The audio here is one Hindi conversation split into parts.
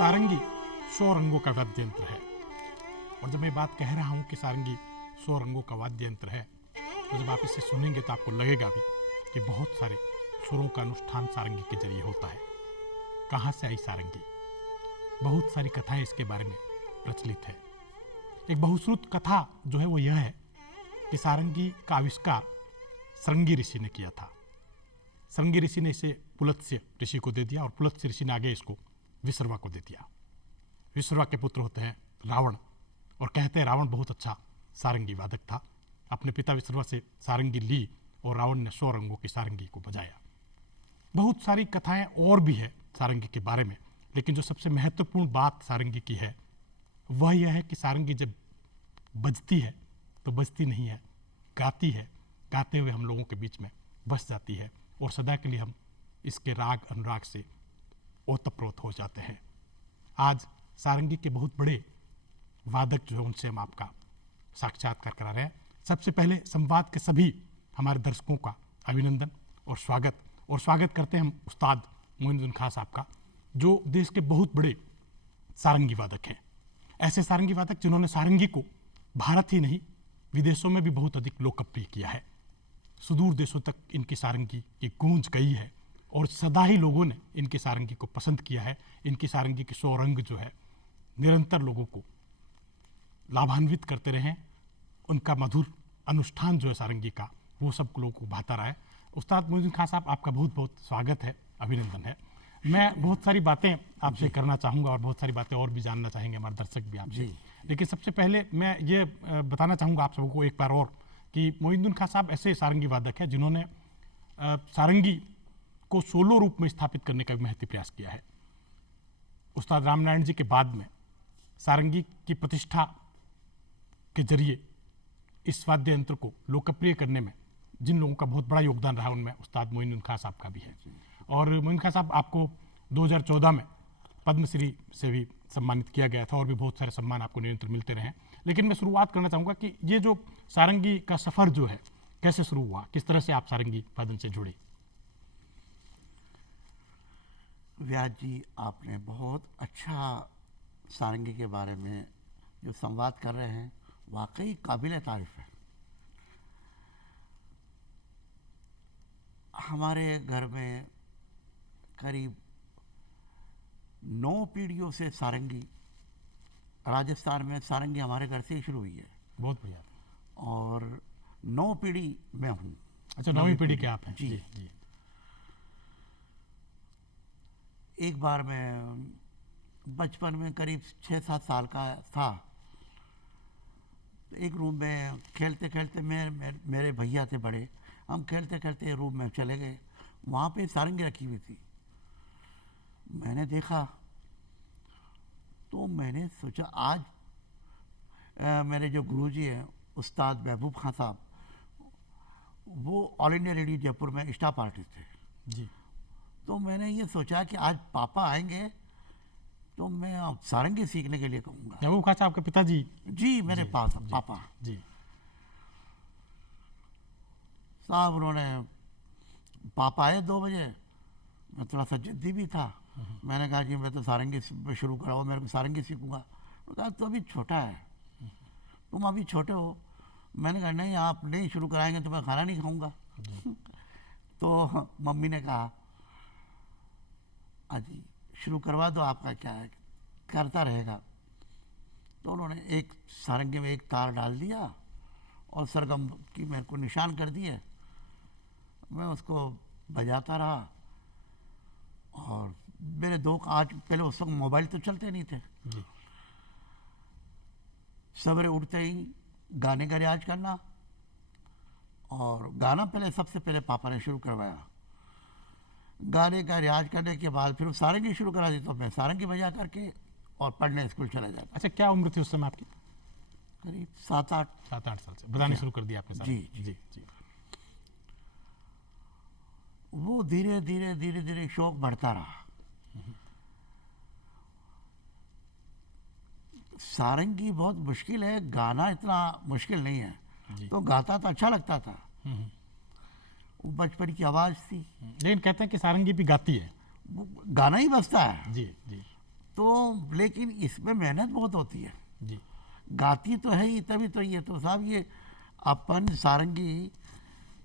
सारंगी 100 रंगों का वाद्य यंत्र है। और जब मैं बात कह रहा हूँ कि सारंगी 100 रंगों का वाद्य यंत्र है, तो जब आप इसे सुनेंगे तो आपको लगेगा भी कि बहुत सारे सुरों का अनुष्ठान सारंगी के जरिए होता है। कहाँ से आई सारंगी? बहुत सारी कथाएं इसके बारे में प्रचलित है। एक बहुश्रुत कथा जो है वो यह है कि सारंगी का आविष्कार श्रृंगी ऋषि ने किया था। श्रृंगी ऋषि ने इसे पुलत्स्य ऋषि को दे दिया और पुलत्स्य ऋषि ने आगे इसको विश्रवा को दे दिया। विश्रवा के पुत्र होते हैं रावण, और कहते हैं रावण बहुत अच्छा सारंगी वादक था। अपने पिता विश्रवा से सारंगी ली और रावण ने 100 रंगों की सारंगी को बजाया। बहुत सारी कथाएं और भी है सारंगी के बारे में, लेकिन जो सबसे महत्वपूर्ण बात सारंगी की है वह यह है कि सारंगी जब बजती है तो बजती नहीं है, गाती है। गाते हुए हम लोगों के बीच में बस जाती है और सदा के लिए हम इसके राग अनुराग से ओतप्रोत हो जाते हैं। आज सारंगी के बहुत बड़े वादक जो है उनसे हम आपका साक्षात्कार करा रहे हैं। सबसे पहले संवाद के सभी हमारे दर्शकों का अभिनंदन और स्वागत करते हैं हम उस्ताद मोइनुद्दीन खां साहब का, जो देश के बहुत बड़े सारंगी वादक हैं। ऐसे सारंगी वादक जिन्होंने सारंगी को भारत ही नहीं विदेशों में भी बहुत अधिक लोकप्रिय किया है। सुदूर देशों तक इनकी सारंगी की गूंज गई है और सदा ही लोगों ने इनकी सारंगी को पसंद किया है। इनकी सारंगी के 100 रंग जो है निरंतर लोगों को लाभान्वित करते रहे। उनका मधुर अनुष्ठान जो है सारंगी का वो सब लोगों को भाता रहा है। उस्ताद मोइनुद्दीन खां साहब, आपका बहुत बहुत स्वागत है, अभिनंदन है। मैं बहुत सारी बातें आपसे करना चाहूँगा और बहुत सारी बातें और भी जानना चाहेंगे हमारे दर्शक भी आपसे, लेकिन सबसे पहले मैं ये बताना चाहूँगा आप सबको एक बार और कि मोइनुद्दीन खां साहब ऐसे सारंगी वादक हैं जिन्होंने सारंगी को सोलो रूप में स्थापित करने का महती प्रयास किया है। उस्ताद रामनारायण जी के बाद में सारंगी की प्रतिष्ठा के जरिए इस वाद्य यंत्र को लोकप्रिय करने में जिन लोगों का बहुत बड़ा योगदान रहा उनमें उस्ताद मोइनुद्दीन खां साहब का भी है। और मोइनुद्दीन खां साहब, आपको 2014 में पद्मश्री से भी सम्मानित किया गया था और भी बहुत सारे सम्मान आपको निरंतर मिलते रहे। लेकिन मैं शुरुआत करना चाहूँगा कि ये जो सारंगी का सफ़र जो है कैसे शुरू हुआ, किस तरह से आप सारंगी वादन से जुड़े? व्यास जी, आपने बहुत अच्छा सारंगी के बारे में जो संवाद कर रहे हैं वाकई काबिल तारीफ है। हमारे घर में करीब 9 पीढ़ियों से सारंगी, राजस्थान में सारंगी हमारे घर से ही शुरू हुई है। बहुत बढ़िया। और 9 पीढ़ी मैं हूँ। अच्छा, 9वीं पीढ़ी के आप हैं? जी जी। एक बार मैं बचपन में करीब 6-7 साल का था, तो एक रूम में खेलते खेलते मेरे भैया थे बड़े, हम खेलते खेलते रूम में चले गए। वहाँ पे सारंगी रखी हुई थी। मैंने देखा तो मैंने सोचा आज मेरे जो गुरुजी हैं उस्ताद महबूब खां साहब, वो ऑल इंडिया रेडियो जयपुर में स्टाफ आर्टिस्ट थे जी। तो मैंने ये सोचा कि आज पापा आएंगे तो मैं सारंगी सीखने के लिए कहूँगा। महबूब खां साहब के पिताजी? जी, मेरे पास पापा जी साहब। उन्होंने, पापा आए 2 बजे। मैं थोड़ा सा जिद्दी भी था। मैंने कहा कि मैं तो सारंगी शुरू कराओ, मेरे को सारंगी सीखूंगा। उन्होंने कहा तू अभी छोटा है, तुम अभी छोटे हो। मैंने कहा नहीं, आप नहीं शुरू कराएंगे तो मैं खाना नहीं खाऊंगा। तो मम्मी ने कहा अजी शुरू करवा दो, आपका क्या है, करता रहेगा। तो उन्होंने एक सारंगी में एक तार डाल दिया और सरगम की मेरे को निशान कर दिए। मैं उसको बजाता रहा और मेरे 2 आज पहले उस वक्त मोबाइल तो चलते नहीं थे। सवेरे उठते ही गाने का रियाज करना, और गाना पहले सबसे पहले पापा ने शुरू करवाया। गाने का रियाज करने के बाद फिर सारंगी शुरू करा दी, तो मैं सारंगी बजा करके और पढ़ने स्कूल चला जाता। अच्छा, क्या उम्र थी उस समय आपकी? करीब 7-8 साल से बजाने शुरू कर दिया आपने? जी। वो धीरे धीरे शौक बढ़ता रहा। सारंगी बहुत मुश्किल है, गाना इतना मुश्किल नहीं है। तो गाता तो अच्छा लगता था, वो बचपन की आवाज़ थी। लेकिन कहते हैं कि सारंगी भी गाती है। गाना ही बजता है। जी जी। तो लेकिन इसमें मेहनत बहुत होती है। जी गाती तो है ही, तभी तो ये तो साहब ये अपन सारंगी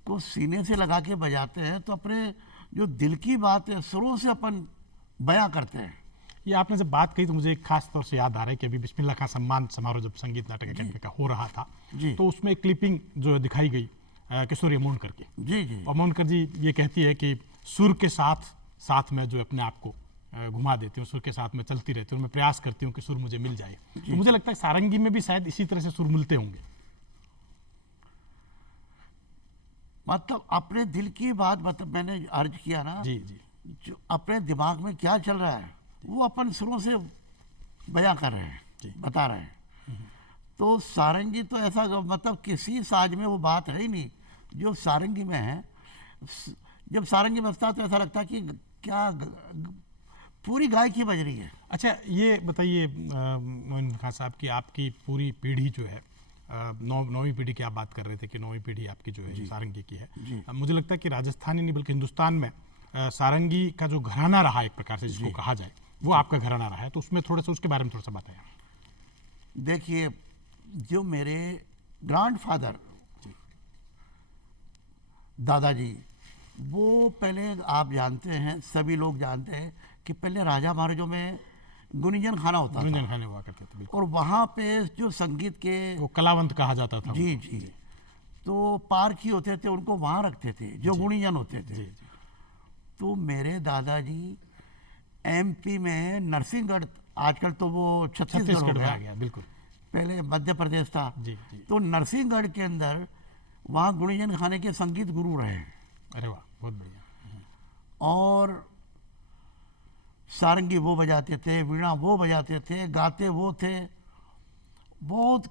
को सीने से लगा के बजाते हैं तो अपने जो दिल की बात है सुरों से अपन बयां करते हैं। ये आपने जब बात कही तो मुझे एक खास तौर से याद आ रहा है कि अभी बिस्मिल्लाह खां सम्मान समारोह जब संगीत नाटक अकेडमी का हो रहा था जी। तो उसमें एक क्लिपिंग जो है दिखाई गई किशोरी अमोनकर की। जी जी और अमोनकर जी ये कहती है कि सुर के साथ साथ मैं जो अपने आप को घुमा देती हूँ, सुर के साथ मैं चलती रहती हूँ, मैं प्रयास करती हूँ कि सुर मुझे मिल जाए। तो मुझे लगता है सारंगी में भी शायद इसी तरह से सुर मिलते होंगे। मतलब अपने दिल की बात मतलब मैंने अर्ज किया ना, जी जी जो अपने दिमाग में क्या चल रहा है वो अपन सुरों से बयां कर रहे हैं, बता रहे हैं। तो सारंगी तो ऐसा मतलब किसी साज में वो बात है ही नहीं जो सारंगी में है। जब सारंगी बजता है तो ऐसा लगता है कि क्या पूरी गायकी बज रही है। अच्छा ये बताइए मोइन खान साहब की आपकी पूरी पीढ़ी जो है नौवीं पीढ़ी की आप बात कर रहे थे कि नौवीं पीढ़ी आपकी जो है सारंगी की है। मुझे लगता है कि राजस्थान ही नहीं बल्कि हिंदुस्तान में सारंगी का जो घराना रहा एक प्रकार से जिसको कहा जाए वो आपका घराना रहा है, तो उसमें थोड़ा सा उसके बारे में थोड़ा सा बताएं। देखिए जो मेरे ग्रैंडफादर दादाजी वो पहले आप जानते हैं, सभी लोग जानते हैं कि पहले राजा महाराजों में गुंजन खाना होता था। गुंजन खाने हुआ करते थे बिल्कुल। और वहाँ पे जो संगीत के वो कलावंत कहा जाता था। जी जी तो पारखी होते थे उनको वहाँ रखते थे जो गुणीजन होते थे। जी। तो मेरे दादाजी एमपी में नरसिंहगढ़, आजकल तो वो छत्तीसगढ़ हो में गया, आ गया बिल्कुल, पहले मध्य प्रदेश था। जी जी। तो नरसिंहगढ़ के अंदर वहाँ गुणीजन खाने के संगीत गुरु रहे। अरे वाह बहुत बढ़िया। और सारंगी वो बजाते थे, वीणा वो बजाते थे, गाते वो थे, बहुत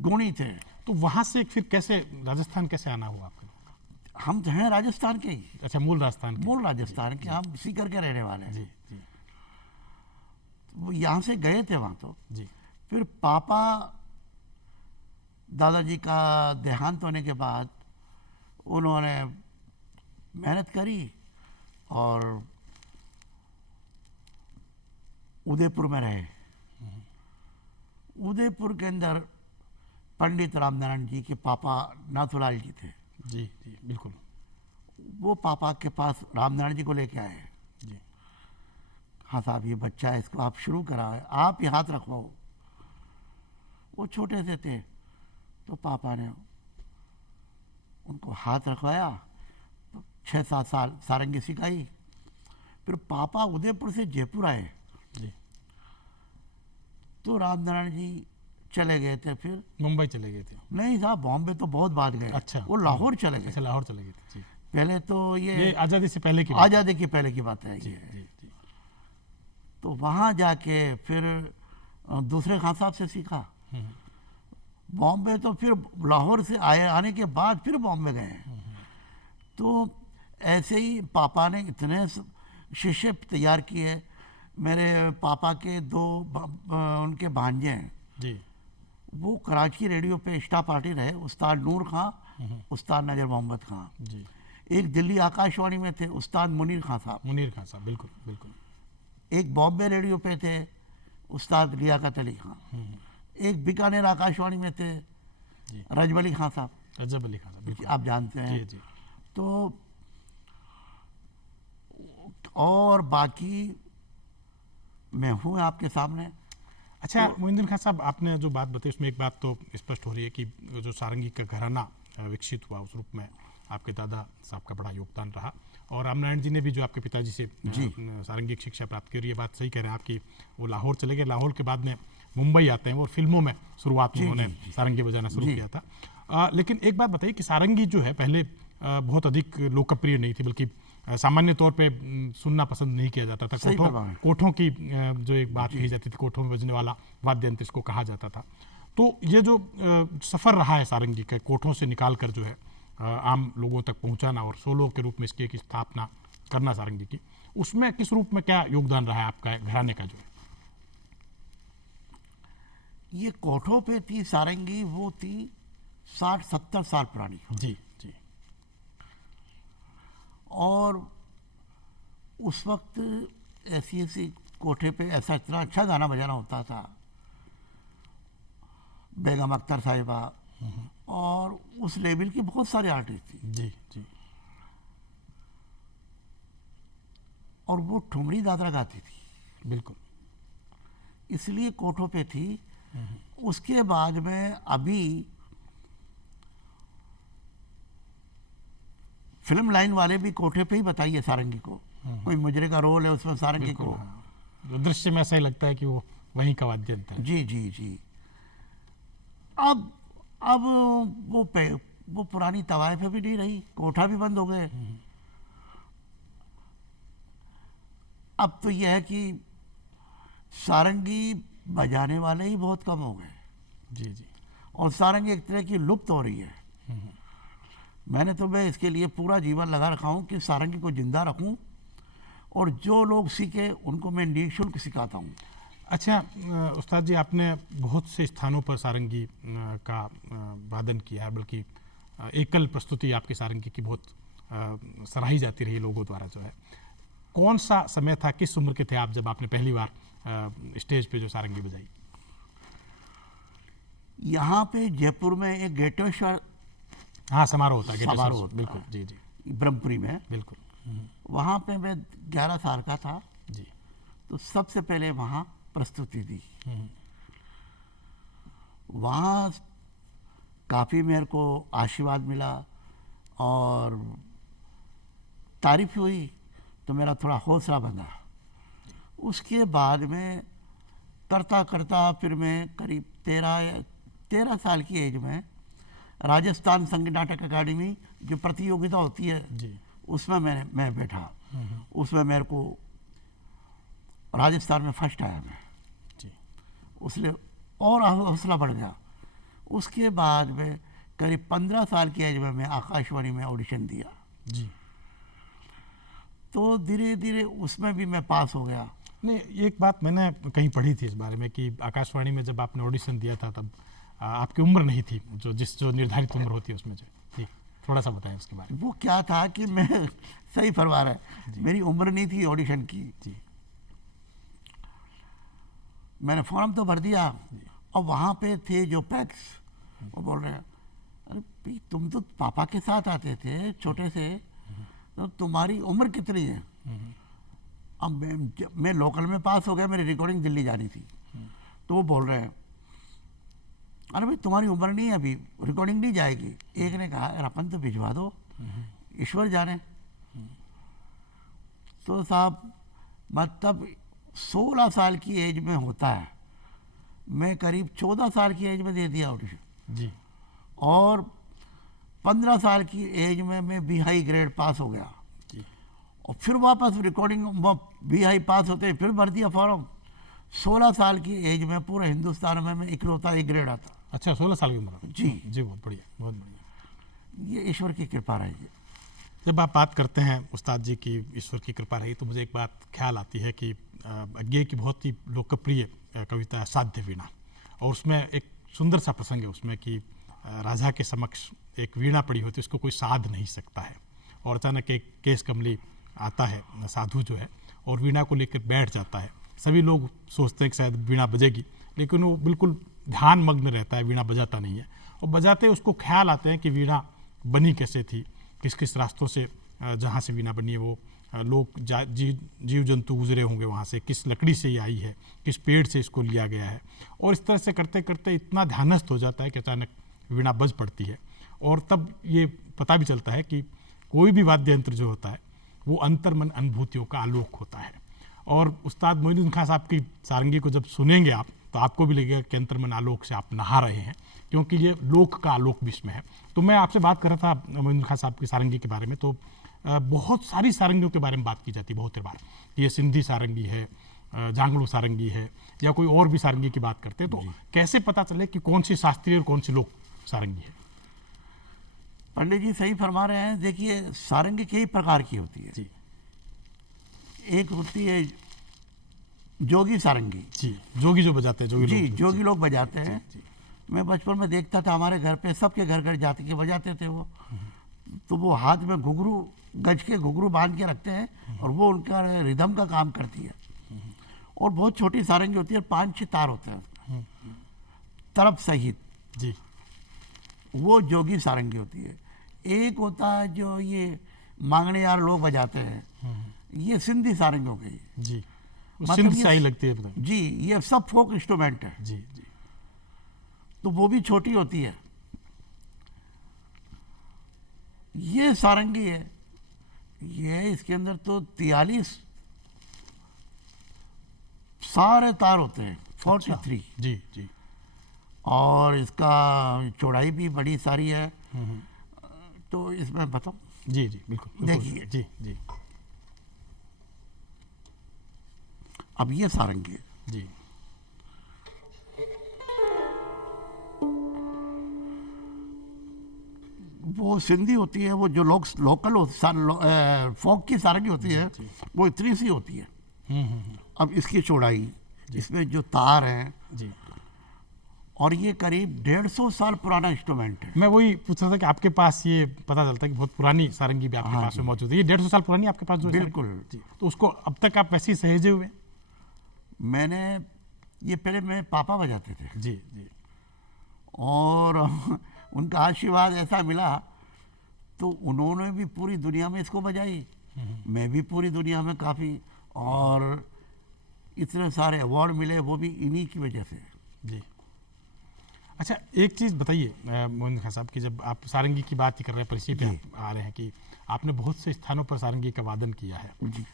गुणी थे। तो वहाँ से फिर कैसे राजस्थान कैसे आना हुआ आपका? हम तो हैं राजस्थान के ही। अच्छा मूल राजस्थान के। मूल राजस्थान के, हम सीकर के रहने वाले हैं। जी जी। वो यहाँ से गए थे वहाँ तो जी। फिर पापा दादाजी का देहांत होने के बाद उन्होंने मेहनत करी और उदयपुर में रहे। उदयपुर के अंदर पंडित रामनारायण जी के पापा नाथूलाल जी थे। जी जी बिल्कुल। वो पापा के पास रामनारायण जी को लेके आए। जी। हाँ साहब ये बच्चा है, इसको आप शुरू कराए, आप ही हाथ रखवाओ। वो छोटे से थे तो पापा ने उनको हाथ रखवाया, 6-7 साल सारंगी सिखाई। फिर पापा उदयपुर से जयपुर आए जी। तो रामनारायण जी चले गए थे। फिर मुंबई चले गए थे? नहीं साहब, बॉम्बे तो बहुत बाद गए। अच्छा। वो लाहौर चले गए। अच्छा लाहौर चले गए थे। जी। पहले तो ये आज़ादी से पहले की आज़ादी के पहले की बात है जी, ये। जी, जी। तो वहाँ जाके फिर दूसरे खान साहब से सीखा। बॉम्बे तो फिर लाहौर से आने के बाद फिर बॉम्बे गए। तो ऐसे ही पापा ने इतने शिष्य तैयार किए। मेरे पापा के 2 उनके भांजे हैं जी। वो कराची रेडियो पे स्टार पार्टी रहे, उस्ताद नूर खां, उस्ताद नजर मोहम्मद खां। जी। एक दिल्ली आकाशवाणी में थे उस्ताद मुनीर खां साहब। मुनीर खान साहब बिल्कुल बिल्कुल। एक बॉम्बे रेडियो पे थे उस्ताद लियाकत अली खां। एक बीकानेर आकाशवाणी में थे रजब अली खां साहब। रजब अली खान साहब बिल्कुल आप जानते हैं। जी जी। तो और बाकी मैं हूँ आपके सामने। अच्छा मोइनुद्दीन खान साहब आपने जो बात बताई उसमें एक बात तो स्पष्ट हो रही है कि जो सारंगी का घराना विकसित हुआ उस रूप में आपके दादा साहब का बड़ा योगदान रहा। और रामनारायण जी ने भी जो आपके पिताजी से सारंगी की शिक्षा प्राप्त की, और ये बात सही कह रहे हैं आप कि वो लाहौर चले गए, लाहौर के बाद में मुंबई आते हैं और फिल्मों में शुरुआत में उन्होंने सारंगी बजाना शुरू किया था। लेकिन एक बात बताइए कि सारंगी जो है पहले बहुत अधिक लोकप्रिय नहीं थी, बल्कि सामान्य तौर पे सुनना पसंद नहीं किया जाता था। कोठों की जो एक बात कही जाती थी, कोठों में बजने वाला वाद्य यंत्र इसको कहा जाता था। तो ये जो सफ़र रहा है सारंगी का, कोठों से निकाल कर जो है आम लोगों तक पहुंचाना और सोलो के रूप में इसकी एक स्थापना करना सारंगी की, उसमें किस रूप में क्या योगदान रहा है आपका घराने का? जो है ये कोठों पे थी सारंगी, वो थी 60-70 साल पुरानी। जी जी। और उस वक्त ऐसी कोठे पे ऐसा इतना अच्छा गाना बजाना होता था, बेगम अख्तर साहिबा और उस लेवल की बहुत सारे आर्टिस्ट थी। जी जी। और वो ठुमरी दादरा गाती थी, बिल्कुल। इसलिए कोठों पे थी। उसके बाद में अभी फिल्म लाइन वाले भी कोठे पे ही बताइए सारंगी को, कोई मुजरे का रोल है उसमें सारंगी को। हाँ। जो दृश्य में ऐसा ही लगता है कि वो वहीं का वाद्य यंत्र है। जी जी जी। अब वो पुरानी तवायफे भी नहीं रही, कोठा भी बंद हो गए। अब तो यह है कि सारंगी बजाने वाले ही बहुत कम हो गए। जी जी। और सारंगी एक तरह की लुप्त हो रही है। मैंने तो मैं इसके लिए पूरा जीवन लगा रखा हूँ कि सारंगी को जिंदा रखूं, और जो लोग सीखे उनको मैं निःशुल्क सिखाता हूँ। अच्छा उस्ताद जी, आपने बहुत से स्थानों पर सारंगी का वादन किया है, बल्कि एकल प्रस्तुति आपकी सारंगी की बहुत सराही जाती रही लोगों द्वारा जो है। कौन सा समय था, किस उम्र के थे आप जब आपने पहली बार स्टेज पे जो सारंगी बजाई? यहाँ पे जयपुर में एक गेटेश्वर हाँ समारोह होता है, समारोह होता बिल्कुल। है। जी जी ब्रह्मपुरी में, बिल्कुल। वहाँ पे मैं 11 साल का था। जी। तो सबसे पहले वहाँ प्रस्तुति दी। वहाँ काफ़ी मेरे को आशीर्वाद मिला और तारीफ हुई, तो मेरा थोड़ा हौसला बंधा। उसके बाद में करता करता फिर मैं करीब 13 साल की एज में राजस्थान संगीत नाटक अकादमी जो प्रतियोगिता होती है जी। उसमें मैं बैठा। उसमें मेरे को राजस्थान में फर्स्ट आया मैं जी। उसलिए और हौसला बढ़ गया। उसके बाद में करीब 15 साल की एज में मैं आकाशवाणी में ऑडिशन दिया। जी। तो धीरे धीरे उसमें भी मैं पास हो गया। नहीं, एक बात मैंने कहीं पढ़ी थी इस बारे में कि आकाशवाणी में जब आपने ऑडिशन दिया था तब आपकी उम्र नहीं थी, जो निर्धारित उम्र होती है उसमें जो। ठीक, थोड़ा सा बताएं उसके बारे में। वो क्या था कि मैं सही फरमा रहा है, मेरी उम्र नहीं थी ऑडिशन की। जी। मैंने फॉर्म तो भर दिया और वहाँ पे थे जो पैक्स, वो बोल रहे हैं अरे भाई तुम तो पापा के साथ आते थे छोटे से, तो तुम्हारी उम्र कितनी है? अब मैं लोकल में पास हो गया, मेरी रिकॉर्डिंग दिल्ली जानी थी। तो वो बोल रहे हैं अरे भाई तुम्हारी उम्र नहीं है, अभी रिकॉर्डिंग नहीं जाएगी। एक ने कहा यार अपन तो भिजवा दो, ईश्वर जाने। तो साहब मतलब 16 साल की एज में होता है, मैं करीब 14 साल की एज में दे दिया ऑडिशन जी। और 15 साल की एज में मैं BI ग्रेड पास हो गया जी। और फिर वापस रिकॉर्डिंग BI पास होते फिर भर दिया फॉर्म। 16 साल की एज में पूरे हिंदुस्तान में मैं इकलौता A ग्रेड आता। अच्छा, 16 साल की उम्र। जी जी, बहुत बढ़िया, बहुत बढ़िया। ये ईश्वर की कृपा रही है। जब आप बात करते हैं उस्ताद जी की ईश्वर की कृपा रही, तो मुझे एक बात ख्याल आती है कि अज्ञेय की बहुत ही लोकप्रिय कविता है साध्य वीणा, और उसमें एक सुंदर सा प्रसंग है उसमें कि राजा के समक्ष एक वीणा पड़ी होती है, उसको कोई साध नहीं सकता है, और अचानक एक केस कमली आता है साधु जो है, और वीणा को लेकर बैठ जाता है। सभी लोग सोचते हैं कि शायद वीणा बजेगी, लेकिन वो बिल्कुल ध्यान मग्न रहता है, वीणा बजाता नहीं है। और बजाते उसको ख्याल आते हैं कि वीणा बनी कैसे थी, किस किस रास्तों से जहाँ से वीणा बनी है वो लोग जीव जंतु गुजरे होंगे वहाँ से, किस लकड़ी से ये आई है, किस पेड़ से इसको लिया गया है। और इस तरह से करते करते इतना ध्यानस्थ हो जाता है कि अचानक वीणा बज पड़ती है। और तब ये पता भी चलता है कि कोई भी वाद्य यंत्र जो होता है वो अंतर्मन अनुभूतियों का आलोक होता है। और उस्ताद मोइनुद्दीन खां साहब की सारंगी को जब सुनेंगे आप, तो आपको भी लगेगा कि अंतर्मन आलोक से आप नहा रहे हैं, क्योंकि ये लोक का आलोक भी इसमें है। तो मैं आपसे बात कर रहा था मोइनुद्दीन खां साहब की सारंगी के बारे में, तो बहुत सारी सारंगियों के बारे में बात की जाती है बहुत बार। ये सिंधी सारंगी है, जांगड़ू सारंगी है, या कोई और भी सारंगी की बात करते हैं, तो कैसे पता चले कि कौन सी शास्त्रीय और कौन सी लोक सारंगी है? पंडित जी सही फरमा रहे हैं। देखिए सारंगी कई प्रकार की होती है। जी। एक होती है जोगी सारंगी। जी, जोगी जो बजाते हैं, जोगी लोग बजाते हैं। मैं बचपन में देखता था, हमारे घर पे सबके घर घर जाते के बजाते थे वो। तो वो हाथ में घुंघरू, गज के घुंघरू बांध के रखते हैं और वो उनका रिदम का काम करती है। और बहुत छोटी सारंगी होती है, 5-6 तार होते हैं तरफ सहित, जी वो जोगी सारंगी होती है। एक होता है जो ये मांगने यार लोग बजाते हैं, ये सिंधी सारंगी हो गई। जी, मतलब सिंध ये- से ही लगती है पता। जी, ये सब फोक इंस्ट्रूमेंट है, जी जी तो वो भी छोटी होती है। ये सारंगी है, ये इसके अंदर तो 43 सारे तार होते हैं, 43। जी जी और इसका चौड़ाई भी बड़ी सारी है। तो इसमें बताओ, जी जी बिल्कुल बिल्कुल। देखिए। जी जी अब ये सारंगी है, जी वो सिंधी होती है, वो जो लोकल फोक की सारंगी होती है, वो इतनी सी होती है। अब इसकी चौड़ाई, इसमें जो तार हैं, जी। और ये करीब 150 साल पुराना इंस्ट्रूमेंट है। मैं वही पूछ रहा था कि आपके पास ये पता चलता है कि बहुत पुरानी सारंगी भी आपके हाँ पास जी। में मौजूद है। ये 150 साल पुरानी आपके पास जो है सारंगी? बिल्कुल। जी। तो उसको अब तक आप वैसे ही सहेजे हुए हैं? मैंने ये पहले मेरे पापा बजाते थे, जी जी और उनका आशीर्वाद ऐसा मिला, तो उन्होंने भी पूरी दुनिया में इसको बजाई, मैं भी पूरी दुनिया में काफ़ी, और इतने सारे अवार्ड मिले, वो भी इन्हीं की वजह से। जी। अच्छा, एक चीज़ बताइए मोहन खान साहब कि जब आप सारंगी की बात ही कर रहे हैं, परिचय पे जी। आ रहे हैं कि आपने बहुत से स्थानों पर सारंगी का वादन किया है। जी।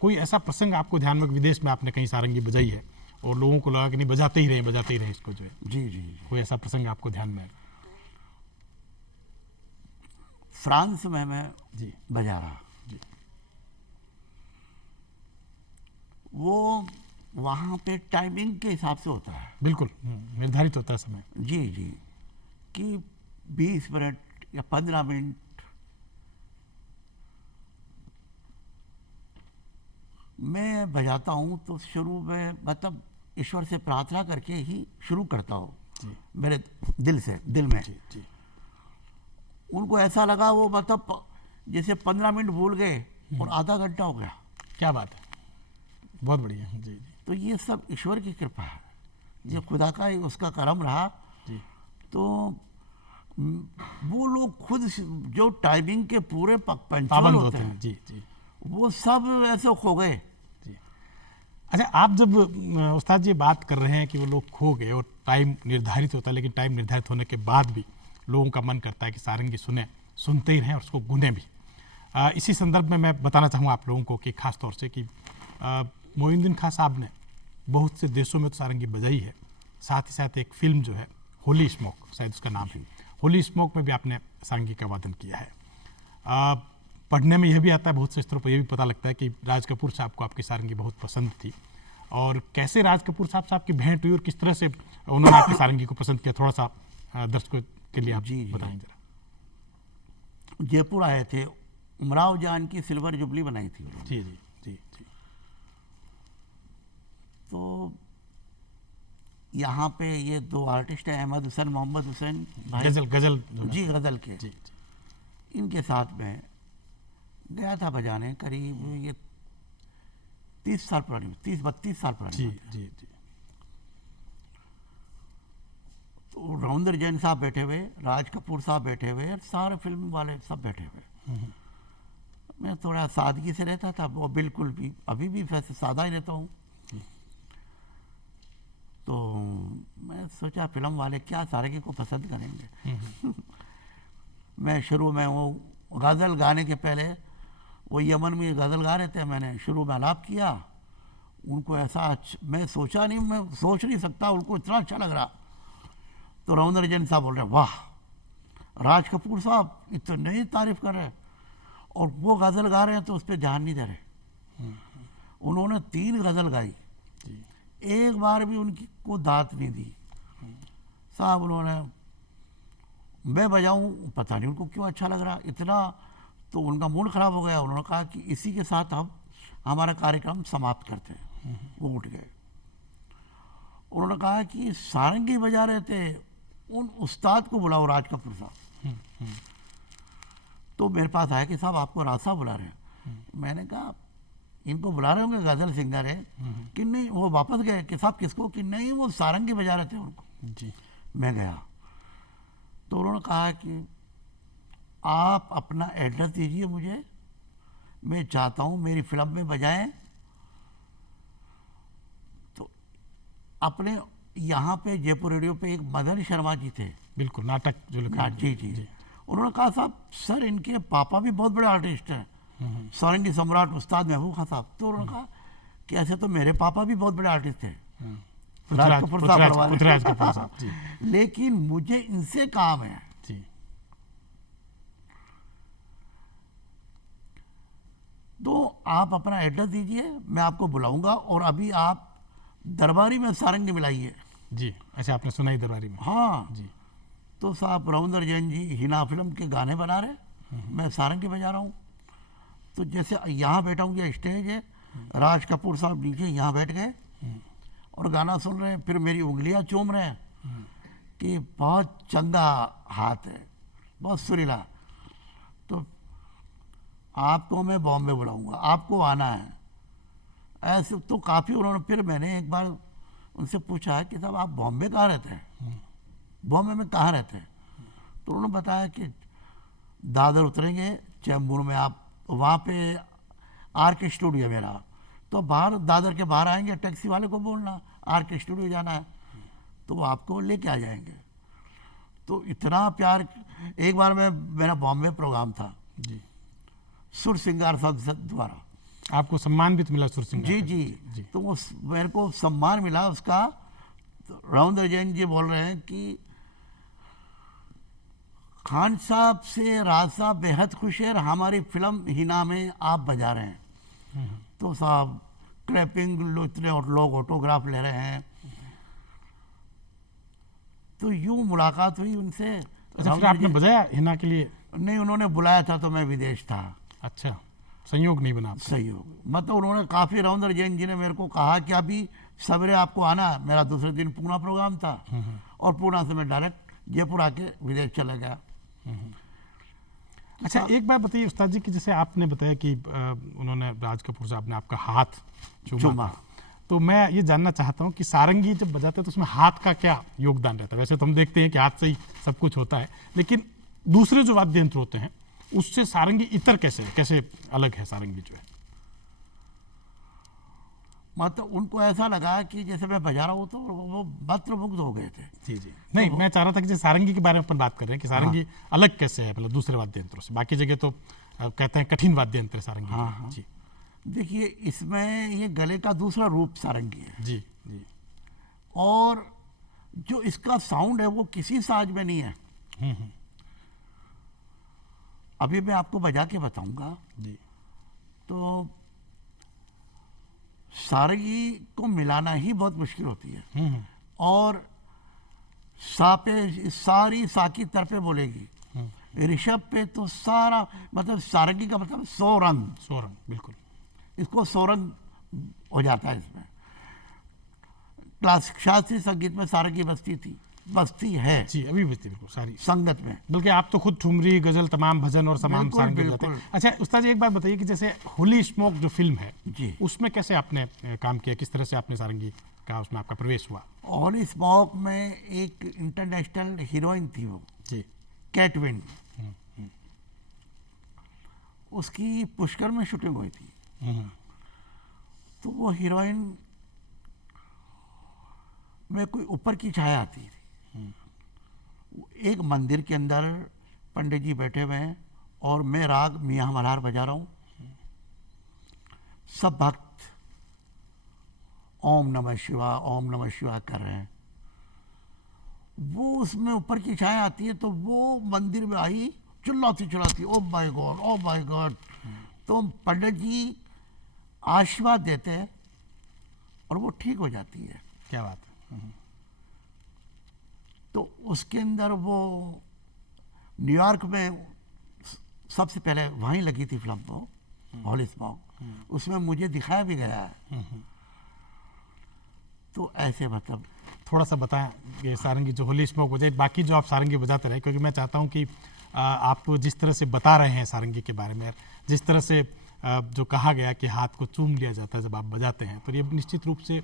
कोई ऐसा प्रसंग आपको ध्यान में, विदेश में आपने कहीं सारंगी बजाई है और लोगों को लगा कि नहीं बजाते ही रहे इसको जो है, जी जी जी। कोई ऐसा प्रसंग आपको ध्यान में है? फ्रांस में मैं जी बजा रहा, जी वो वहाँ पे टाइमिंग के हिसाब से होता है। बिल्कुल, निर्धारित होता है समय। जी जी, कि 20 मिनट या 15 मिनट मैं बजाता हूँ, तो शुरू में मतलब ईश्वर से प्रार्थना करके ही शुरू करता हूँ, जी मेरे दिल में। जी जी उनको ऐसा लगा, वो मतलब जैसे 15 मिनट भूल गए और आधा घंटा हो गया। क्या बात है, बहुत बढ़िया। जी जी तो ये सब ईश्वर की कृपा है, ये खुदा का उसका करम रहा। जी तो वो लोग खुद जो टाइमिंग के पूरे पंचुअल पाबंद होते हैं, जी जी वो सब ऐसे खो गए। जी। अच्छा, आप जब उस्ताद जी बात कर रहे हैं कि वो लोग खो गए और टाइम निर्धारित होता है, लेकिन टाइम निर्धारित होने के बाद भी लोगों का मन करता है कि सारंगी सुनते ही रहें और उसको गुने भी। इसी संदर्भ में मैं बताना चाहूँगा आप लोगों को कि खास तौर से कि मोइनुद्दीन खां साहब ने बहुत से देशों में तो सारंगी बजाई है, साथ ही साथ एक फिल्म जो है होली स्मोक, शायद उसका नाम है, होली स्मोक में भी आपने सारंगी का वादन किया है। पढ़ने में यह भी आता है, बहुत से स्तरों पर यह भी पता लगता है कि राज कपूर साहब को आपकी सारंगी बहुत पसंद थी, और कैसे राज कपूर साहब की भेंट हुई और किस तरह से उन्होंने आपकी सारंगी को पसंद किया, थोड़ा सा दर्शकों के लिए आप जी, जी। बताएं जरा। जयपुर आए थे, उमराव जान की सिल्वर जुबली बनाई थी उन्होंने। जी जी जी जी तो यहाँ पे ये 2 आर्टिस्ट हैं, अहमद हुसैन, मोहम्मद हुसैन भाई, गजल गजल जो है। जी, गज़ल के। जी जी इनके साथ में गया था बजाने, करीब ये 30 साल पुरानी, 30-32 साल पुरानी जी बात है। जी जी तो रविंद्र जैन साहब बैठे हुए, राज कपूर साहब बैठे हुए, और सारे फिल्म वाले सब बैठे हुए। मैं थोड़ा सादगी से रहता था, वो बिल्कुल भी, अभी भी वैसे सादा ही रहता हूँ। तो मैं सोचा फिल्म वाले क्या सारंगी को पसंद करेंगे। मैं शुरू में वो गज़ल गाने के पहले, वो यमन में गज़ल गा रहे थे, मैंने शुरू में आलाप किया, उनको ऐसा मैं सोचा नहीं, मैं सोच नहीं सकता, उनको इतना अच्छा लग रहा। तो रविंद्र जैन साहब बोल रहे, वाह, राज कपूर साहब इतने ही तारीफ कर रहे हैं, और वो गज़ल गा रहे हैं तो उस पर ध्यान नहीं दे रहे। उन्होंने 3 गज़ल गाई, एक बार भी उनकी को दात नहीं दी। साहब उन्होंने, मैं बजाऊं, पता नहीं उनको क्यों अच्छा लग रहा इतना, तो उनका मूड खराब हो गया। उन्होंने कहा कि इसी के साथ हम हमारा कार्यक्रम समाप्त करते हैं। वो उठ गए। उन्होंने कहा कि सारंगी बजा रहे थे, उन उस्ताद को बुलाओ, राज कपूर साहब। तो मेरे पास आया कि साहब आपको राज साहब बुला रहे हैं। मैंने कहा इनको बुला रहे होंगे, गजल सिंगर है कि नहीं। वो वापस गए कि साहब किसको, कि नहीं वो सारंगी बजा रहे थे उनको। जी। मैं गया तो उन्होंने कहा कि आप अपना एड्रेस दीजिए मुझे, मैं चाहता हूँ मेरी फिल्म में बजाएं। तो अपने यहाँ पे जयपुर रेडियो पे एक मदन शर्मा जी थे, बिल्कुल, नाटक जो लिखा है। जी जी, उन्होंने कहा साहब सर इनके पापा भी बहुत बड़े आर्टिस्ट हैं, सारंगी सम्राट उस्ताद महबूब खान साहब। तो उन्होंने कहा कि ऐसे तो मेरे पापा भी बहुत बड़े आर्टिस्ट थे, राज कपूर साहब, लेकिन मुझे इनसे काम है। जी। तो आप अपना एड्रेस दीजिए, मैं आपको बुलाऊंगा, और अभी आप दरबारी में सारंगी मिलाइए। जी। अच्छा, आपने सुना ही दरबारी में? हाँ जी। तो साहब रविंद्र जैन जी हिना फिल्म के गाने बना रहे, मैं सारंगी बजा रहा हूँ। तो जैसे यहाँ बैठा हूँ, ये स्टेज है, राज कपूर साहब नीचे यहाँ बैठ गए और गाना सुन रहे हैं। फिर मेरी उंगलियां चूम रहे हैं कि बहुत चंगा हाथ है, बहुत सुरीला। तो आपको मैं बॉम्बे बुलाऊंगा, आपको आना है, ऐसे तो काफ़ी उन्होंने। फिर मैंने एक बार उनसे पूछा कि साहब आप बॉम्बे कहाँ रहते हैं, बॉम्बे में कहाँ रहते हैं? तो उन्होंने बताया कि दादर उतरेंगे चैम्बूर में, आप वहाँ पे आर के स्टूडियो है मेरा, तो बाहर दादर के बाहर आएंगे, टैक्सी वाले को बोलना आर के स्टूडियो जाना है, तो वो आपको लेके आ जाएंगे। तो इतना प्यार। एक बार मेरा बॉम्बे प्रोग्राम था जी, सुर सिंगार साहब द्वारा, आपको सम्मान भी तो मिला सुर सिंगार? जी जी, जी। तो वो मेरे को सम्मान मिला उसका। तो रविंद्र जैन जी बोल रहे हैं कि खान साहब से राज साहब बेहद खुश है, हमारी फिल्म हिना में आप बजा रहे हैं। तो साहब क्लैपिंग इतने और लोग ऑटोग्राफ ले रहे हैं। तो यूं मुलाकात हुई उनसे। अच्छा, फिर आपने बजाया हिना के लिए? नहीं, उन्होंने बुलाया था तो मैं विदेश था। अच्छा, संयोग नहीं बना? संयोग मतलब उन्होंने काफ़ी, रविंद्र जैन जी ने मेरे को कहा कि अभी सवेरे आपको आना है। मेरा दूसरे दिन पूना प्रोग्राम था और पूना से मैं डायरेक्ट जयपुर आके विदेश चला गया। अच्छा, एक बात बताइए उस्ताद जी कि जैसे आपने बताया कि उन्होंने, राज कपूर साहब ने आपका हाथ चूमा, तो मैं ये जानना चाहता हूँ कि सारंगी जब बजाते हैं तो उसमें हाथ का क्या योगदान रहता है? वैसे तो हम देखते हैं कि हाथ से ही सब कुछ होता है, लेकिन दूसरे जो वाद्य यंत्र होते हैं उससे सारंगी इतर कैसे अलग है सारंगी जो है? मतलब उनको ऐसा लगा कि जैसे मैं बजा रहा हूँ तो वो मंत्रमुग्ध हो गए थे। जी जी। नहीं, मैं चाह रहा था कि जैसे सारंगी के बारे में अपन बात कर रहे हैं कि सारंगी अलग कैसे है, मतलब दूसरे वाद्य यंत्रों से। बाकी जगह तो कहते हैं कठिन वाद्य यंत्र है सारंगी। हाँ। जी। देखिए इसमें ये गले का दूसरा रूप सारंगी है। जी जी। और जो इसका साउंड है वो किसी साज में नहीं है। अभी मैं आपको बजा के बताऊंगा। जी। तो सारंगी को मिलाना ही बहुत मुश्किल होती है। और सा पे सारी सा की तरफे बोलेगी, ऋषभ पे तो सारा, मतलब सारंगी का मतलब सोरंग। सोरंग, बिल्कुल। इसको सोरंग हो जाता है। इसमें क्लासिक शास्त्रीय संगीत में सारंगी बस्ती है। जी, अभी बजती बिल्कुल सारी संगत में। बल्कि आप तो खुद ठुमरी, गजल, तमाम भजन और तमाम सारंगी बजाते हैं। अच्छा उस्ताद जी, एक बात बताइए कि जैसे होली स्मोक जो फिल्म है जी, उसमें कैसे आपने काम किया, किस तरह से आपने सारंगी का उसमें आपका प्रवेश हुआ? होली स्मोक में एक इंटरनेशनल हीरोइन थी वो जी, कैट विन, उसकी पुष्कर में शूटिंग हुई थी। तो वो हीरोइन में कोई ऊपर की छाया आती थी। एक मंदिर के अंदर पंडित जी बैठे हुए हैं और मैं राग मियाँ मल्हार बजा रहा हूँ। सब भक्त ओम नमः शिवाय कर रहे हैं। वो उसमें ऊपर की छाया आती है तो वो मंदिर में आई, चिल्लाती ओ माय गॉड। तो पंडित जी आशीर्वाद देते हैं और वो ठीक हो जाती है। क्या बात है। तो उसके अंदर वो न्यूयॉर्क में सबसे पहले वहीं लगी थी फिल्म वो होली स्मोक, उसमें मुझे दिखाया भी गया है। तो ऐसे मतलब थोड़ा सा बताएं ये सारंगी जो होली स्मोक बजाए, बाकी जो आप सारंगी बजाते रहे, क्योंकि मैं चाहता हूं कि आप जिस तरह से बता रहे हैं सारंगी के बारे में, जिस तरह से जो कहा गया कि हाथ को चूम लिया जाता है जब आप बजाते हैं, तो ये निश्चित रूप से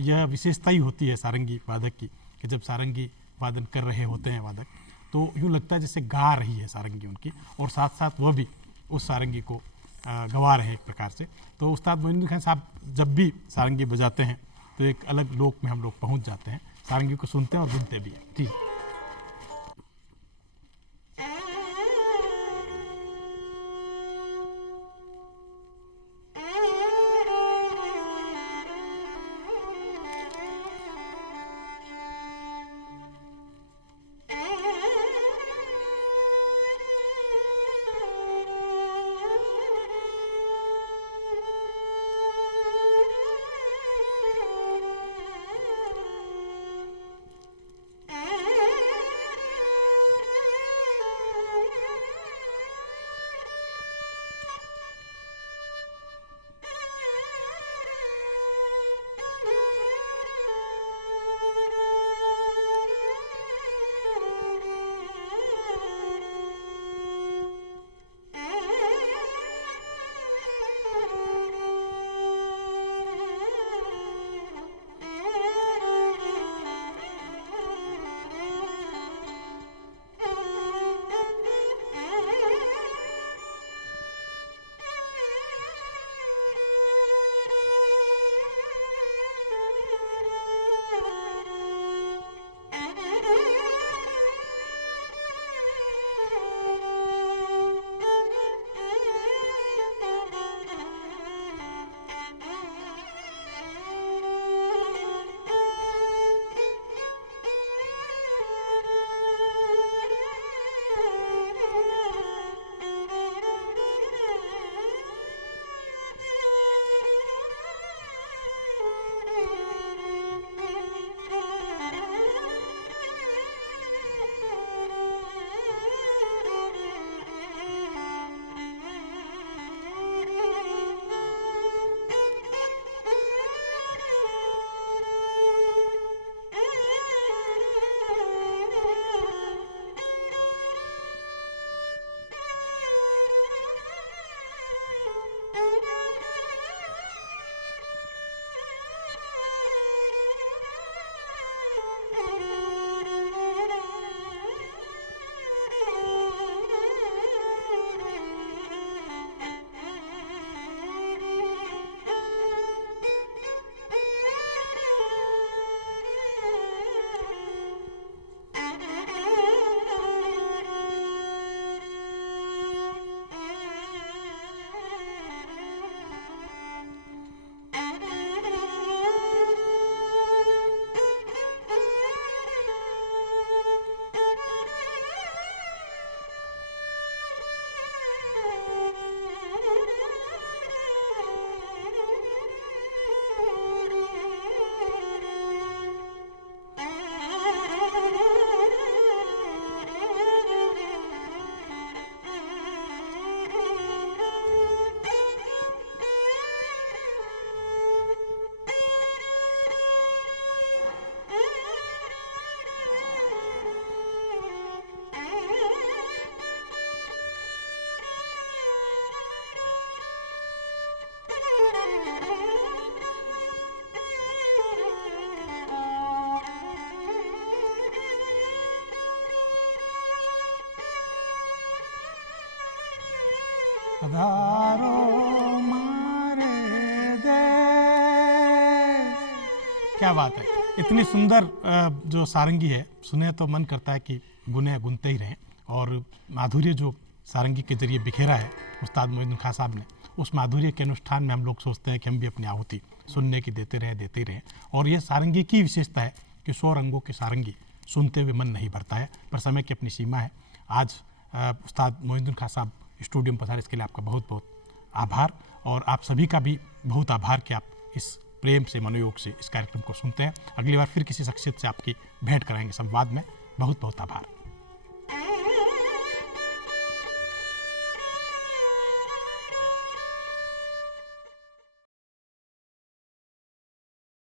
यह विशेषता ही होती है सारंगी वादक की कि जब सारंगी वादन कर रहे होते हैं वादक, तो यूँ लगता है जैसे गा रही है सारंगी उनकी, और साथ साथ वह भी उस सारंगी को गवा रहे हैं एक प्रकार से। तो उस्ताद मोइनुद्दीन खान साहब जब भी सारंगी बजाते हैं तो एक अलग लोक में हम लोग पहुंच जाते हैं, सारंगी को सुनते हैं और सुनते भी हैं। जी पधारो मारे देश। क्या बात है, इतनी सुंदर जो सारंगी है, सुने तो मन करता है कि गुने गुनते ही रहें। और माधुर्य जो सारंगी के जरिए बिखेरा है उस्ताद मोइनुद्दीन खां साहब ने, उस माधुर्य के अनुष्ठान में हम लोग सोचते हैं कि हम भी अपनी आहुति सुनने की देते रहें। और ये सारंगी की विशेषता है कि 100 रंगों की सारंगी सुनते हुए मन नहीं भरता है, पर समय की अपनी सीमा है। आज उस्ताद मोइनुद्दीन खां साहब स्टूडियो में पधारे, इसके लिए आपका बहुत बहुत आभार। और आप सभी का भी बहुत आभार कि आप इस प्रेम से, मनोयोग से इस कार्यक्रम को सुनते हैं। अगली बार फिर किसी शख्सियत से आपकी भेंट कराएंगे संवाद में। बहुत बहुत आभार।